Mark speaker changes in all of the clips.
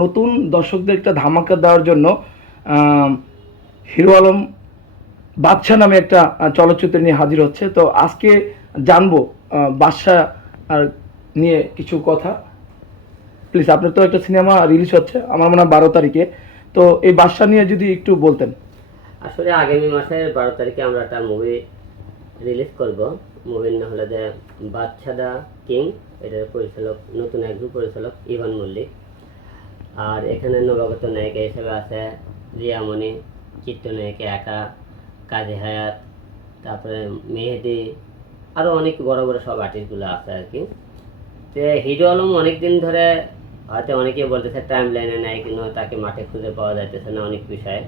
Speaker 1: নতুন দর্শকদের একটা ধামাকা দেওয়ার জন্য হিরো আলম বাদশা নামে একটা চলচ্চিত্র নিয়ে হাজির হচ্ছে। তো আজকে জানব আহ, বাদশা আর নিয়ে কিছু কথা। প্লিজ আপনার তো একটা সিনেমা রিলিজ হচ্ছে আমার মনে হয় বারো তারিখে। তো এই বাদশাহ নিয়ে যদি একটু বলতেন।
Speaker 2: আসলে আগামী মাসের বারো তারিখে আমরা একটা মুভি রিলিজ করব। মুভির নাম হলো যে বাদশাদা কিং এটার পরিচালক নতুন একজন পরিচালক ইভান মল্লিক। আর এখানে নবাগত নায়িকা হিসেবে আছে রিয়ামণি চিত্রনায়িকা একা, কাজী হায়াত, তারপরে মেহেদি আরও অনেক বড় বড় সব আর্টিস্টগুলো আছে আর কি। তো হিরো আলম অনেকদিন ধরে হয়তো অনেকেই বলতেছে টাইম লাইনে নেয় কিন্তু তাকে মাঠে খুঁজে পাওয়া যাইতেছে না অনেক বিষয়ে।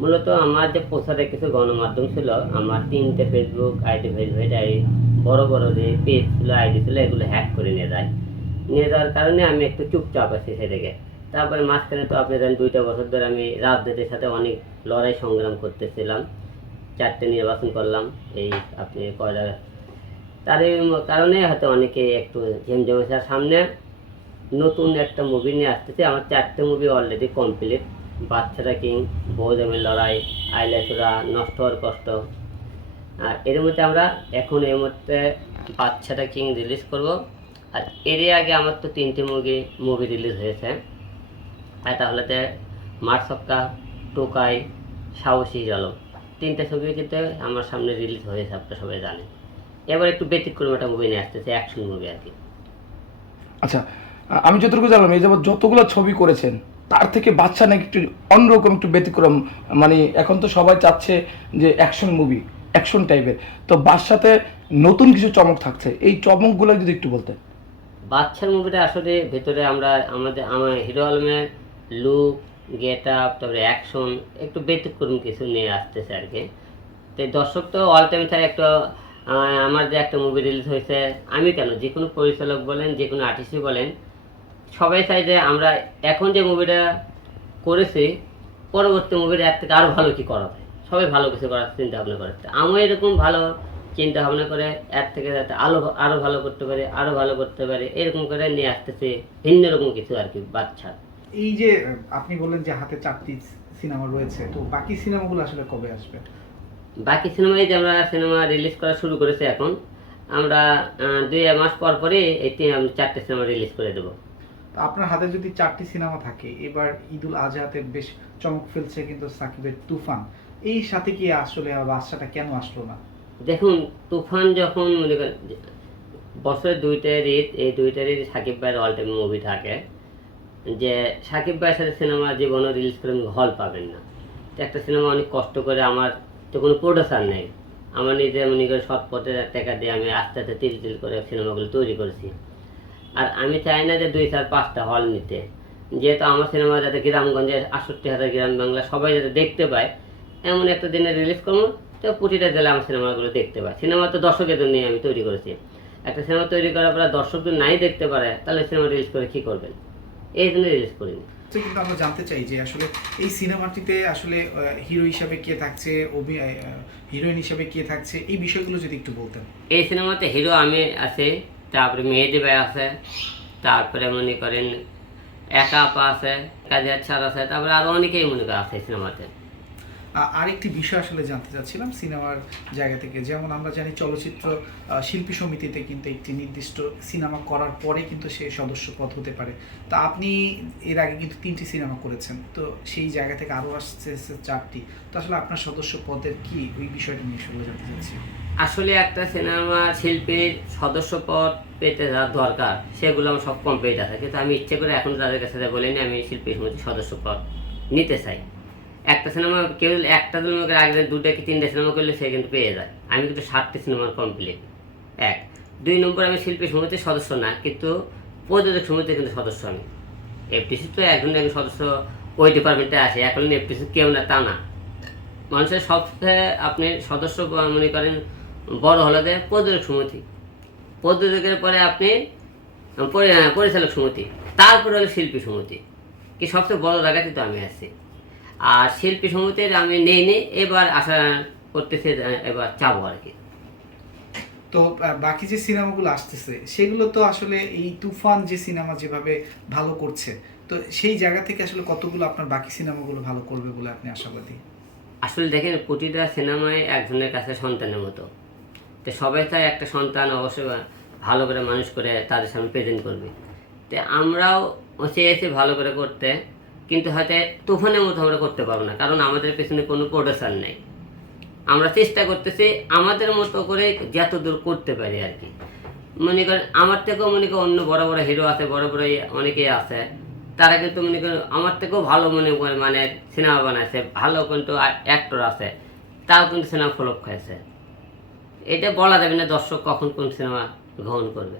Speaker 2: মূলত আমার যে প্রচারে কিছু গণমাধ্যম ছিল, আমার তিনটে ফেসবুক আইডি ফেসবুক আইডি বড় বড় যে পেজ ছিল, আইডি ছিল, এগুলো হ্যাক করে নিয়ে যায়। নিয়ে যাওয়ার কারণে আমি একটু চুপচাপ আছি সেদিকে। তারপরে মাঝখানে তো আপনি জানেন দুইটা বছর ধরে আমি রাজনীতির সাথে অনেক লড়াই সংগ্রাম করতেছিলাম। চারটে নির্বাচন করলাম, এই আপনি কয়লা তার কারণে হয়তো অনেকে একটু ঝেমঝমেছে আর সামনে নতুন একটা মুভি নিয়ে আসতেছে। আমার চারটে মুভি অলরেডি কমপ্লিট বাচ্চারা কিং বৌদামের লড়াই আইলাসুরা নষ্ট হওয়ার কষ্ট। আর এর মধ্যে আমরা এখন এই মুহূর্তে বাচ্চাটা কিং রিলিজ করব। আর এর আগে আমার তো তিনটে মুভি মুভি রিলিজ হয়েছে। একটা হলো যে মারসক্কা টোকাই সাহসী জলম তিনটে ছবি কিন্তু আমার সামনে রিলিজ হয়েছে আপনারা সবাই জানেন। এবার একটু ব্যতিক্রম একটা মুভি নিয়ে আসতেছে অ্যাকশন মুভি আর কি।
Speaker 1: আচ্ছা আমি যতটুকু জানলাম এই যাবৎ যতগুলো ছবি করেছেন তার থেকে বাচ্চা নাকি একটু অন্যরকম একটু ব্যতিক্রম মানে এখন তো সবাই চাচ্ছে যে অ্যাকশন মুভি অ্যাকশন টাইপের তো বাদশাতে নতুন কিছু চমক থাকছে এই চমকগুলো যদি একটু বলতেন।
Speaker 2: বাচ্চার মুভিটা আসলে ভেতরে আমরা আমাদের আমার হিরো আলমের লুক গেট আপ তারপরে অ্যাকশন একটু ব্যতিক্রম কিছু নিয়ে আসতেছে আর কি। তো দর্শক তো অল টাইম থাকে একটা আমার যে একটা মুভি রিলিজ হয়েছে, আমি কেন, যে কোনো পরিচালক বলেন, যে কোনো আর্টিস্টই বলেন, সবাই চাই যে আমরা এখন যে মুভিটা করেছি, পরবর্তী মুভিটা এর থেকে আরও ভালো কি করা যায়। সবাই ভালো কিছু করার চিন্তা ভাবনা করে। আমিও এরকম ভালো চিন্তা ভাবনা করে এর থেকে যাতে আরও আরও ভালো করতে পারে আরও ভালো করতে পারে, এরকম করে নিয়ে আসতেছে ভিন্ন রকম কিছু আর কি, বাচ্চা।
Speaker 3: এই যে আপনি বললেন যে হাতে চারটি সিনেমা রয়েছে তো বাকি সিনেমাগুলো আসলে কবে আসবে?
Speaker 2: বাকি সিনেমায় যে আমরা সিনেমা রিলিজ করা শুরু করেছি এখন আমরা দুই মাস পর পরে এই চারটে সিনেমা রিলিজ করে দেবো।
Speaker 3: তো আপনার হাতে যদি চারটি সিনেমা থাকে এবার ঈদুল আজহাতে বেশ চমক ফেলছে কিন্তু সাকিবের তুফান। এই সাথে কি আসলে বাচ্চাটা কেন আসলো না?
Speaker 2: দেখুন তুফান যখন মনে করেন যে বছরে দুইটা ঋত এই দুইটা ঋত সাকিব ভাইয়ের অল টাইম মুভি থাকে। যে সাকিব ভাইয়ের সাথে সিনেমা জীবনও রিলিজ করে হল পাবেন না। তো একটা সিনেমা অনেক কষ্ট করে আমার তো কোনো প্রোডিউসার নেই। আমার নিজে মনে করে সৎ পথে টাকা দিয়ে আমি আস্তে আস্তে তিল তিল করে সিনেমাগুলো তৈরি করেছি। আর আমি চাই না যে দুই চার পাঁচটা হল নিতে। যেহেতু আমার সিনেমা যাতে গ্রামগঞ্জে আটষট্টি হাজার গ্রাম বাংলা সবাই যাতে দেখতে পায়, এমন একটা দিনে রিলিজ করব, তো প্রতিটা জেলা আমার সিনেমাগুলো দেখতে পায়। সিনেমা তো দর্শকের জন্য আমি তৈরি করেছি। একটা সিনেমা তৈরি করার পর দর্শক যদি নাই দেখতে পারে, তাহলে সিনেমা রিলিজ করে কী করবেন? এই জন্য রিলিজ করিনি
Speaker 3: কিন্তু আমরা জানতে চাই যে আসলে এই সিনেমাটিতে আসলে হিরো হিসাবে কে থাকছে হিরোইন হিসাবে কে থাকছে এই বিষয়গুলো যদি একটু বলতেন।
Speaker 2: এই সিনেমাতে হিরো আমি আছে তারপরে মেহেদি ভাই আছে তারপরে মনে করেন একা আপা আছে কাজী ছাড় আছে তারপরে আরও অনেকেই মনে করেন আছে এই সিনেমাতে।
Speaker 3: আরেকটি বিষয় আসলে জানতে চাচ্ছিলাম সিনেমার জায়গা থেকে। যেমন আমরা জানি চলচ্চিত্র শিল্পী সমিতিতে কিন্তু একটি নির্দিষ্ট সিনেমা করার পরে কিন্তু সে সদস্য পদ হতে পারে। তো আপনি এর আগে কিন্তু তিনটি সিনেমা করেছেন, তো সেই জায়গা থেকে আরও আসছে চারটি। তো আসলে আপনার সদস্য পদের কি? ওই বিষয়টা নিয়ে আসলে জানতে চাচ্ছি।
Speaker 2: আসলে একটা সিনেমা শিল্পীর সদস্য পদ পেতে যা দরকার, সেগুলো আমার সব কমপ্লিট আছে। কিন্তু আমি ইচ্ছে করে এখন তাদের কাছে বলিনি আমি শিল্পী সমিতির সদস্য পদ নিতে চাই। একটা সিনেমা কেউ একটা সিনেমা করে আগে দুটো কি তিনটে সিনেমা করলে সে কিন্তু পেয়ে যায়। আমি কিন্তু সাতটি সিনেমার কমপ্লিট এক। দুই নম্বর, আমি শিল্পী সমিতির সদস্য না, কিন্তু প্রযোজক সমিতির কিন্তু সদস্য আমি। এফটিসি তো একজন একজন সদস্য ওই ডিপার্টমেন্টে আসে। এখন এফটিসি কেউ না, তা না। মানুষের সবচেয়ে আপনি সদস্য মনে করেন বড় হলো যে প্রযোজক সমিতি। প্রযোজকের পরে আপনি পরিচালক সমিতি। তারপরে হলো শিল্পী সমিতি। কি সবচেয়ে বড় জায়গাতে তো আমি আছি। আর শিল্পী সমিতির আমি নেই নি এবার আশা করতেছে এবার চাবো আর কি।
Speaker 3: তো বাকি যে সিনেমাগুলো আসতেছে সেগুলো তো আসলে এই তুফান যে সিনেমা যেভাবে ভালো করছে তো সেই জায়গা থেকে আসলে কতগুলো আপনার বাকি সিনেমাগুলো ভালো করবে বলে আপনি আশাবাদী?
Speaker 2: আসলে দেখেন প্রতিটা সিনেমায় একজনের কাছে সন্তানের মতো। তো সবাই তাই একটা সন্তান অবশ্যই ভালো করে মানুষ করে তাদের সামনে প্রেজেন্ট করবে। তো আমরাও চেয়েছি ভালো করে করতে। কিন্তু হয়তো তুফানের মতো আমরা করতে পারব না, কারণ আমাদের পেছনে কোনো প্রোডাকশান নেই। আমরা চেষ্টা করতেছি আমাদের মতো করে যত দূর করতে পারি আর কি। মনে করেন, আমার থেকেও মনে করেন অন্য বড় বড় হিরো আছে, বড় বড় অনেকেই আছে, তারা কিন্তু মনে করেন আমার থেকেও ভালো মনে করে মানে সিনেমা বানাইছে, ভালো কিন্তু অ্যাক্টর আছে, তাও কিন্তু সিনেমা ফ্লপ খাইছে। এটা বলা যাবে না দর্শক কখন কোন সিনেমা গ্রহণ করবে।